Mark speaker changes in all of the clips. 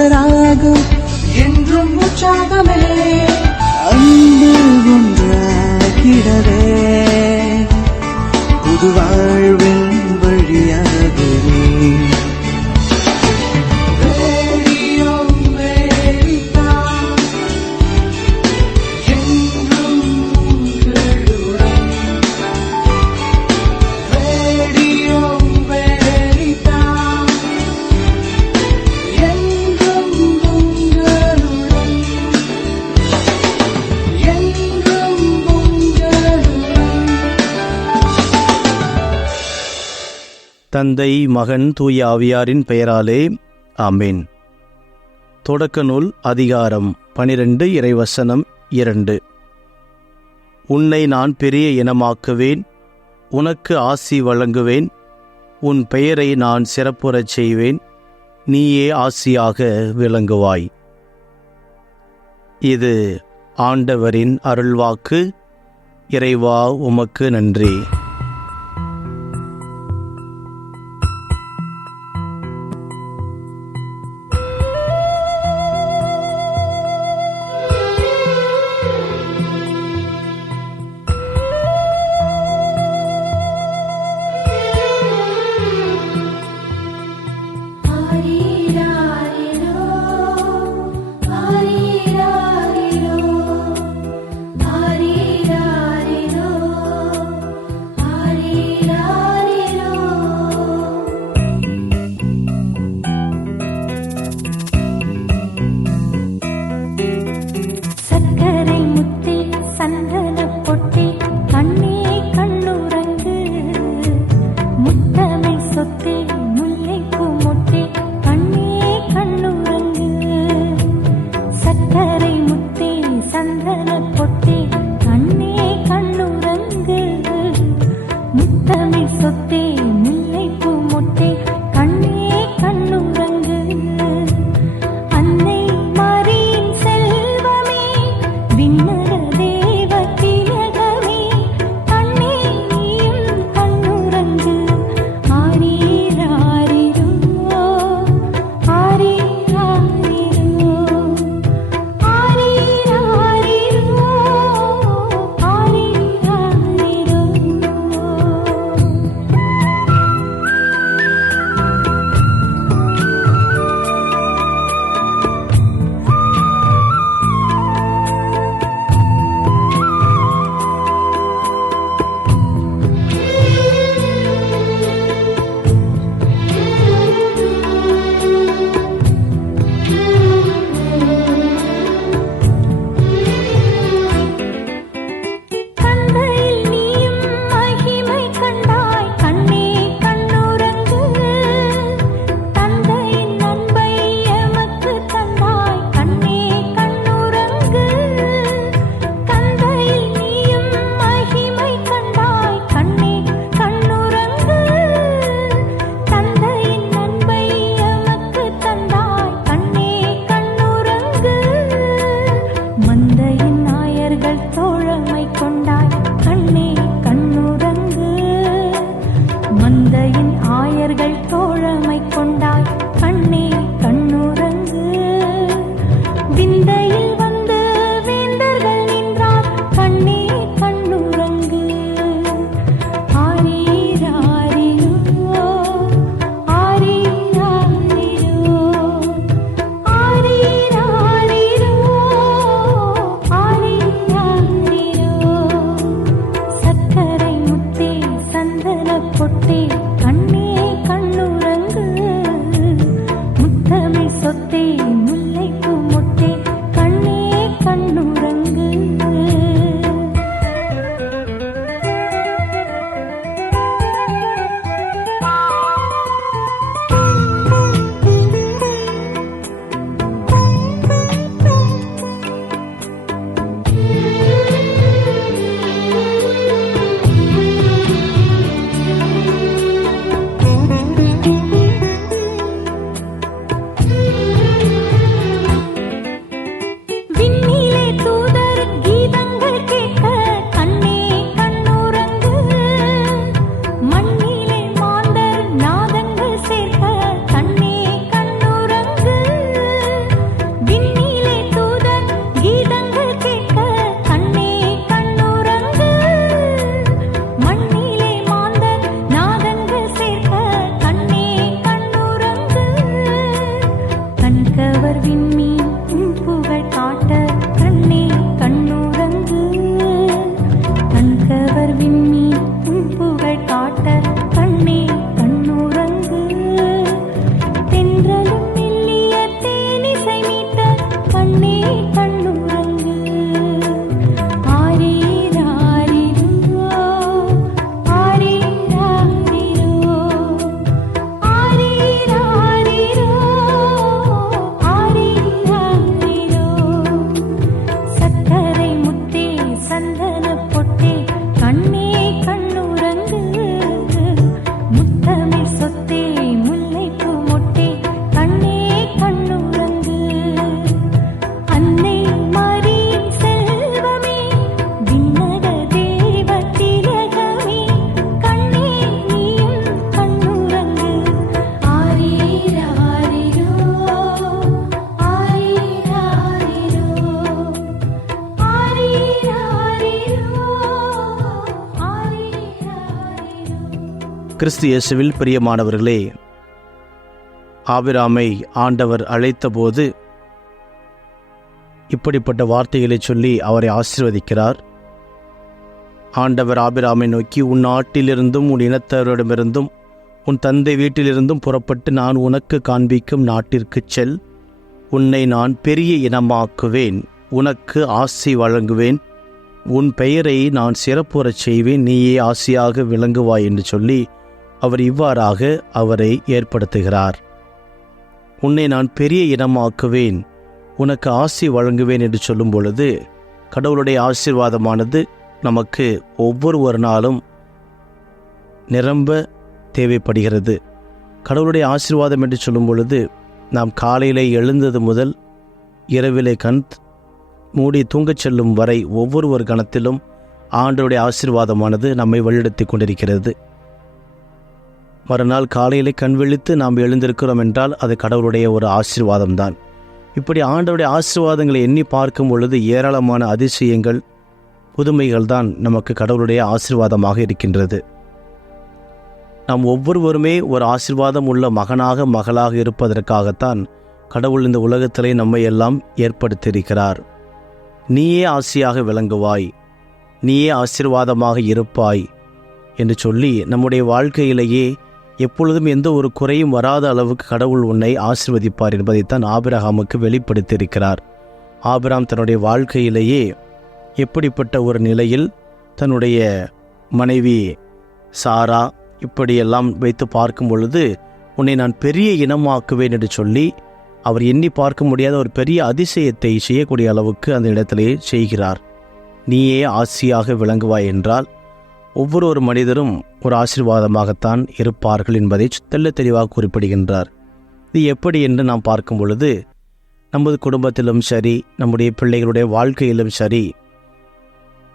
Speaker 1: கீதம் ராகம் என்றும் உற்சாகமே. அன்பு ஒன்றாகிடவே புது வாழ்வின் வழியாகவே. தந்தை மகன் தூய ஆவியாரின் பெயராலே ஆமேன். தொடக்க நூல் அதிகாரம் பனிரெண்டு இறைவசனம் இரண்டு. உன்னை நான் பெரிய இனமாக்குவேன் உனக்கு ஆசி வழங்குவேன் உன் பெயரை நான் சிறப்புறச் செய்வேன் நீயே ஆசியாக விளங்குவாய். இது ஆண்டவரின் அருள்வாக்கு. இறைவா உமக்கு நன்றி.
Speaker 2: சக்கரை முத்தே சந்தன பொட்டு
Speaker 1: கிறிஸ்து இயேசுவில் பிரியமானவர்களே ஆபிராமை ஆண்டவர் அழைத்தபோது இப்படிப்பட்ட வார்த்தைகளை சொல்லி அவரை ஆசிர்வதிக்கிறார். ஆண்டவர் ஆபிராமை நோக்கி உன் நாட்டிலிருந்தும் உன் இனத்தவரிடமிருந்தும் உன் தந்தை வீட்டிலிருந்தும் புறப்பட்டு நான் உனக்கு காண்பிக்கும் நாட்டிற்கு செல். உன்னை நான் பெரிய இனமாக்குவேன். உனக்கு ஆசி வழங்குவேன். உன் பெயரை நான் சிறப்புறச் செய்வேன். நீயே ஆசியாக விளங்குவாய் என்று சொல்லி அவர் இவ்வாறாக அவரை ஏற்படுத்துகிறார். உன்னை நான் பெரிய இனமாக்குவேன். உனக்கு ஆசி வழங்குவேன் என்று சொல்லும் பொழுது கடவுளுடைய ஆசீர்வாதமானது நமக்கு ஒவ்வொரு ஒரு நாளும் நிரம்ப தேவைப்படுகிறது. கடவுளுடைய ஆசீர்வாதம் என்று சொல்லும் பொழுது நாம் காலையிலே எழுந்தது முதல் இரவிலே கண் மூடி தூங்கச் செல்லும் வரை ஒவ்வொரு ஒரு கணத்திலும் ஆண்டவருடைய ஆசீர்வாதமானது நம்மை வழிநடத்தி கொண்டிருக்கிறது. மறுநாள் காலையிலே கண் விழித்து நாம் எழுந்திருக்கிறோம் என்றால் அது கடவுளுடைய ஒரு ஆசீர்வாதம்தான். இப்படி ஆண்டவுடைய ஆசீர்வாதங்களை எண்ணி பார்க்கும் பொழுது ஏராளமான அதிசயங்கள் புதுமைகள் தான் நமக்கு கடவுளுடைய ஆசீர்வாதமாக இருக்கின்றது. நாம் ஒவ்வொருவருமே ஒரு ஆசீர்வாதம் உள்ள மகனாக மகளாக இருப்பதற்காகத்தான் கடவுள் இந்த உலகத்திலே நம்மை எல்லாம் ஏற்படுத்தியிருக்கிறார். நீயே ஆசியாக விளங்குவாய் நீயே ஆசீர்வாதமாக இருப்பாய் என்று சொல்லி நம்முடைய வாழ்க்கையிலேயே எப்பொழுதும் எந்த ஒரு குறையும் வராத அளவுக்கு கடவுள் உன்னை ஆசிர்வதிப்பார் என்பதைத்தான் ஆபிரஹாமுக்கு வெளிப்படுத்தியிருக்கிறார். ஆபிராம் தன்னுடைய வாழ்க்கையிலேயே எப்படிப்பட்ட ஒரு நிலையில் தன்னுடைய மனைவி சாரா இப்படியெல்லாம் வைத்து பார்க்கும் பொழுது உன்னை நான் பெரிய இனமாக்குவேன் என்று சொல்லி அவர் எண்ணி பார்க்க முடியாத ஒரு பெரிய அதிசயத்தை செய்யக்கூடிய அளவுக்கு அந்த இடத்திலே செய்கிறார். நீயே ஆசியாக விளங்குவாய் என்றால் ஒவ்வொரு ஒரு மனிதரும் ஒரு ஆசீர்வாதமாகத்தான் இருப்பார்கள் என்பதை தெள்ள தெளிவாக குறிப்பிடுகின்றார். இது எப்படி என்று நாம் பார்க்கும் பொழுது நமது குடும்பத்திலும் சரி நம்முடைய பிள்ளைகளுடைய வாழ்க்கையிலும் சரி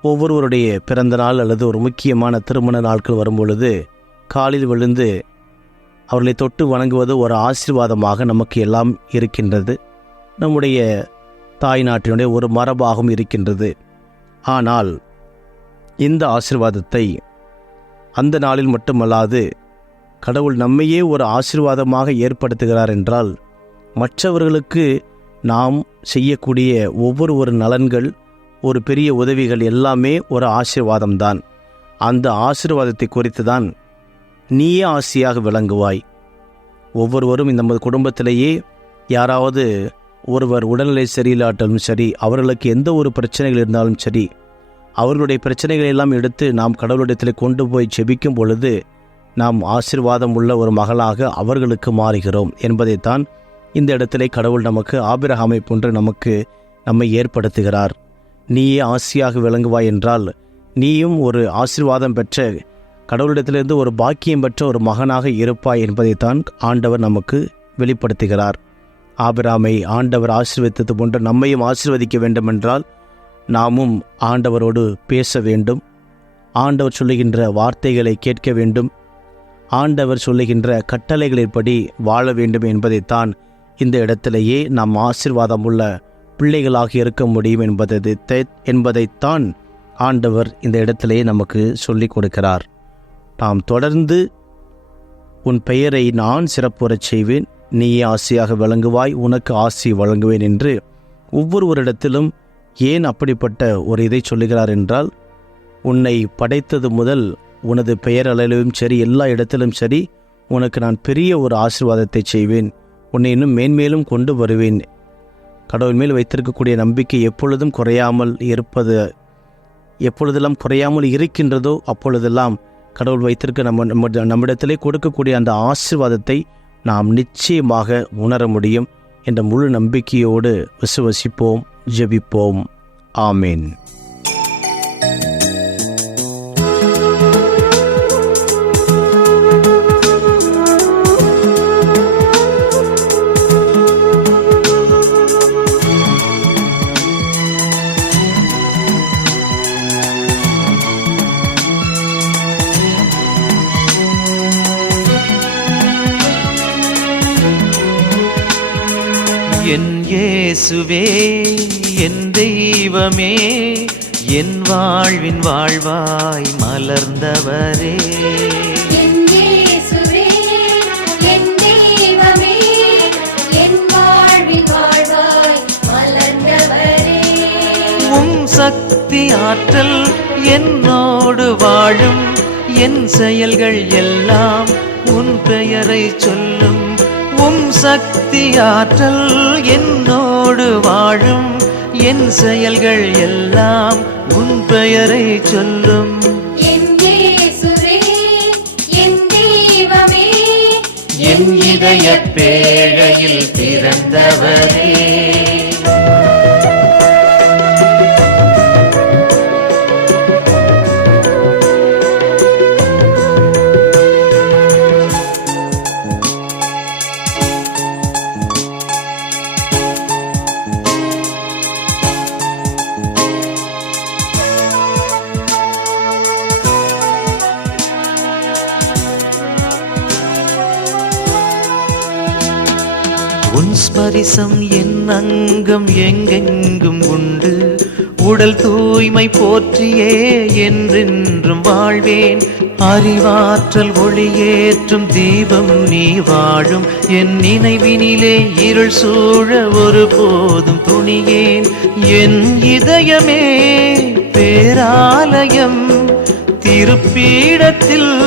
Speaker 1: ஒவ்வொருவருடைய பிறந்த நாள் அல்லது ஒரு முக்கியமான திருமண நாட்கள் வரும் பொழுது காலில் விழுந்து அவர்களை தொட்டு வணங்குவது ஒரு ஆசீர்வாதமாக நமக்கு எல்லாம் இருக்கின்றது. நம்முடைய தாய் நாட்டினுடைய ஒரு மரபாகவும் இருக்கின்றது. ஆனால் இந்த ஆசிர்வாதத்தை அந்த நாளில் மட்டுமல்லாது கடவுள் நம்மையே ஒரு ஆசீர்வாதமாக ஏற்படுத்துகிறார் என்றால் மற்றவர்களுக்கு நாம் செய்யக்கூடிய ஒவ்வொரு ஒரு நலன்கள் ஒரு பெரிய உதவிகள் எல்லாமே ஒரு ஆசீர்வாதம்தான். அந்த ஆசிர்வாதத்தை குறித்து தான் நீயே ஆசியாக விளங்குவாய். ஒவ்வொருவரும் இந்த நமது குடும்பத்திலேயே யாராவது ஒருவர் உடல்நிலை சரியில்லாட்டாலும் சரி அவர்களுக்கு எந்த ஒரு பிரச்சனைகள் இருந்தாலும் சரி அவர்களுடைய பிரச்சனைகளை எல்லாம் எடுத்து நாம் கடவுளிடத்தில் கொண்டு போய் செபிக்கும் பொழுது நாம் ஆசிர்வாதம் உள்ள ஒரு மகளாக அவர்களுக்கு மாறுகிறோம் என்பதைத்தான் இந்த இடத்திலே கடவுள் நமக்கு ஆபிரகாமை போன்று நமக்கு நம்மை ஏற்படுத்துகிறார். நீயே ஆசியாக விளங்குவாய் என்றால் நீயும் ஒரு ஆசீர்வாதம் பெற்ற கடவுளிடத்திலிருந்து ஒரு பாக்கியம் பெற்ற ஒரு மகனாக இருப்பாய் என்பதைத்தான் ஆண்டவர் நமக்கு வெளிப்படுத்துகிறார். ஆபிராமை ஆண்டவர் ஆசிர்வதித்தது போன்று நம்மையும் ஆசிர்வதிக்க வேண்டுமென்றால் நாமும் ஆண்டவரோடு பேச வேண்டும். ஆண்டவர் சொல்லுகின்ற வார்த்தைகளை கேட்க வேண்டும். ஆண்டவர் சொல்லுகின்ற கட்டளைகளின்படி வாழ வேண்டும் என்பதைத்தான் இந்த இடத்திலேயே நாம் ஆசிர்வாதம் உள்ள பிள்ளைகளாக இருக்க முடியும் என்பதை என்பதைத்தான் ஆண்டவர் இந்த இடத்திலேயே நமக்கு சொல்லிக் கொடுக்கிறார். நாம் தொடர்ந்து உன் பெயரை நான் சிறப்புறச் செய்வேன். நீயே ஆசையாக விளங்குவாய். உனக்கு ஆசி வழங்குவேன் என்று ஒவ்வொருவரிடத்திலும் ஏன் அப்படிப்பட்ட ஒரு இதை சொல்லுகிறார் என்றால் உன்னை படைத்தது முதல் உனது பெயர் அளவிலும் சரி எல்லா இடத்திலும் சரி உனக்கு நான் பெரிய ஒரு ஆசீர்வாதத்தை செய்வேன். உன்னை இன்னும் மேன்மேலும் கொண்டு வருவேன். கடவுள் மேல் வைத்திருக்கக்கூடிய நம்பிக்கை எப்பொழுதும் குறையாமல் இருப்பது எப்பொழுதெல்லாம் குறையாமல் இருக்கின்றதோ அப்பொழுதெல்லாம் கடவுள் வைத்திருக்க நம்ம நம்ம நம்மிடத்திலே கொடுக்கக்கூடிய அந்த ஆசீர்வாதத்தை நாம் நிச்சயமாக உணர முடியும். என்ற முழு நம்பிக்கையோடு விசுவசிப்போம் ஜெபிப்போம். ஆமேன்.
Speaker 3: இயேசுவே என் தெய்வமே என் வாழ்வின் வாழ்வாய் மலர்ந்தவரே. சக்தி ஆற்றல் என்னோடு வாழும் என் செயல்கள் எல்லாம் உன் பெயரை சொல்லும். உம் சக்தி ஆற்றல் என் உயிரோடு வாழும் என் செயல்கள் எல்லாம் உன் பெயரை சொல்லும். என் இதய பேழையில் பிறந்தவரே. அங்கம் எங்கெங்கும் உண்டு. உடல் தூய்மை போற்றியே என்றென்றும் வாழ்வேன். அறிவாற்றல் ஒளியேற்றும் தீபம் நீ வாழும். என் நினைவினிலே இருள் சூழ ஒரு போதும் துணியேன். என் இதயமே பேராலயம் திருப்பீடத்தில்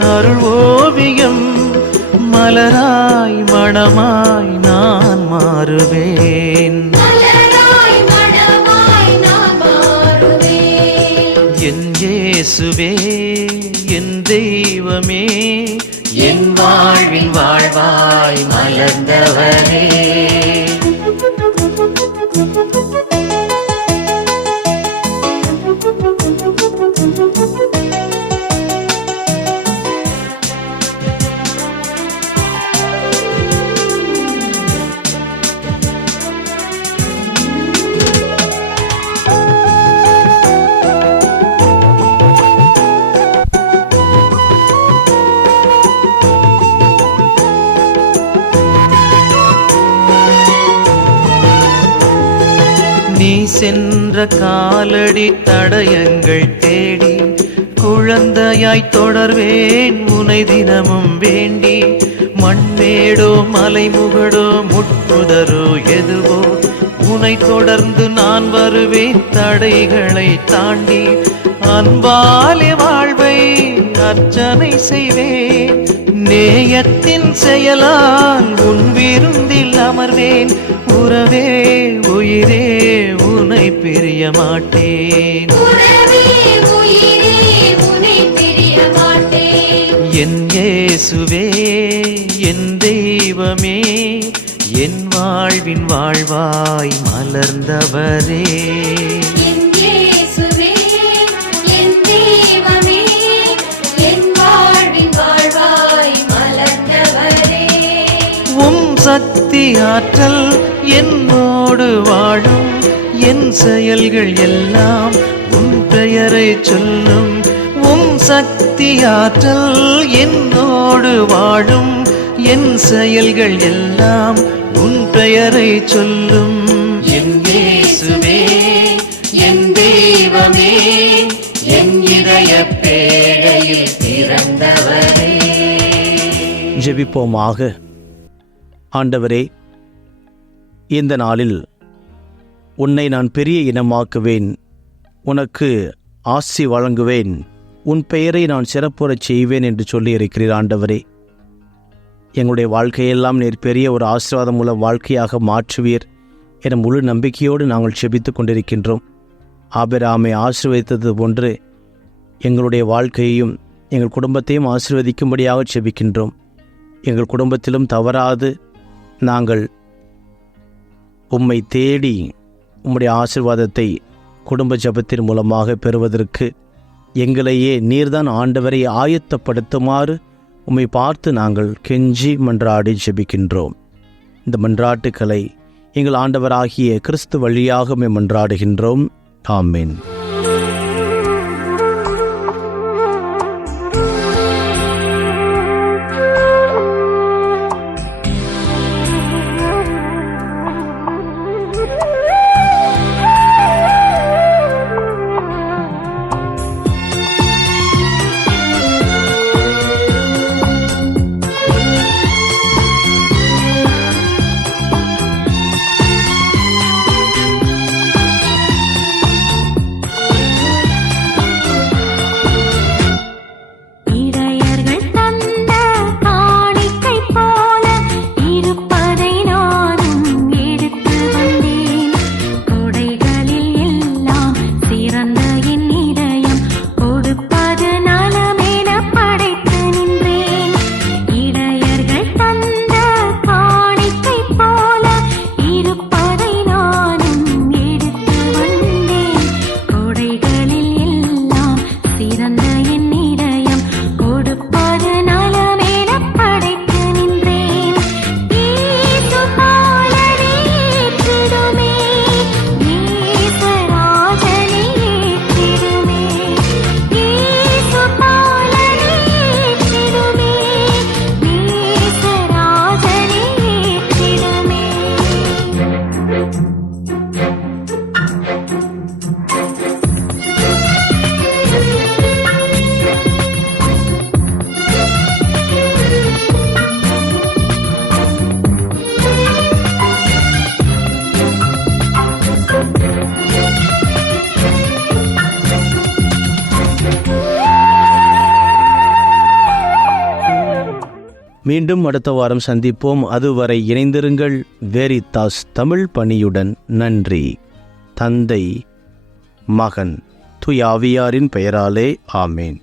Speaker 3: அருள் ஓவியம். மலராய் மணமாய் மாறுவேன். என் இயேசுவே என் தெய்வமே என் வாழ்வின் வாழ்வாய் மலர்ந்தவரே சென்ற காலடி தடயங்கள் தேடி குழந்தையாய் தொடர்வேன் முனை தினமும் வேண்டி. மண்மேடோ மலைமுகடோ முட்புதரோ எதுவோ உனை தொடர்ந்து நான் வருவேன் தடைகளை தாண்டி. அன்பாலே வாழ்வை அர்ச்சனை செய்வேன் நேயத்தின் செயலால் உன் விருந்தில் அமர்வேன். உறவே உயிரே உனை பிரிய மாட்டேன். என் இயேசுவே என் தெய்வமே என் வாழ்வின் வாழ்வாய் மலர்ந்தவரே. சக்தி ஆற்றல் என்னோடு வாழும். என் செயல்கள் எல்லாம் உன் பெயரை சொல்லும். உம் சக்தி ஆற்றல் என்னோடு வாழும். என் செயல்கள் எல்லாம் உன் பெயரை சொல்லும். என் இயேசுவே என் தெய்வமே என் இதய பேழையில் பிறந்தவரே.
Speaker 1: ஜெபிப்போமாக. ஆண்டவரே இந்த நாளில் உன்னை நான் பெரிய இனமாக்குவேன் உனக்கு ஆசி வழங்குவேன் உன் பெயரை நான் சிறப்புறச் செய்வேன் என்று சொல்லியிருக்கிறீர் ஆண்டவரே. எங்களுடைய வாழ்க்கையெல்லாம் நீர் பெரிய ஒரு ஆசீர்வாதம் உள்ள வாழ்க்கையாக மாற்றுவீர் என முழு நம்பிக்கையோடு நாங்கள் செபித்துக் கொண்டிருக்கின்றோம். ஆபிராமை ஆசீர்வதித்தது போன்று எங்களுடைய வாழ்க்கையையும் எங்கள் குடும்பத்தையும் ஆசீர்வதிக்கும்படியாக செபிக்கின்றோம். எங்கள் குடும்பத்திலும் தவறாது நாங்கள் உம்மை தேடி உம்முடைய ஆசீர்வாதத்தை குடும்ப ஜெபத்தின் மூலமாக பெறுவதற்கு எங்களையே நீர்தான் ஆண்டவரை ஆயத்தப்படுத்துமாறு உம்மை பார்த்து நாங்கள் கெஞ்சி மன்றாடி ஜெபிக்கின்றோம். இந்த மன்றாட்டுக்களை எங்கள் ஆண்டவராகிய கிறிஸ்து வழியாக மன்றாடுகின்றோம். ஆமீன். மீண்டும் அடுத்த வாரம் சந்திப்போம். அதுவரை இணைந்திருங்கள் வேரித்தாஸ் தமிழ் பணியுடன். நன்றி. தந்தை மகன் துயாவியாரின் பெயராலே ஆமேன்.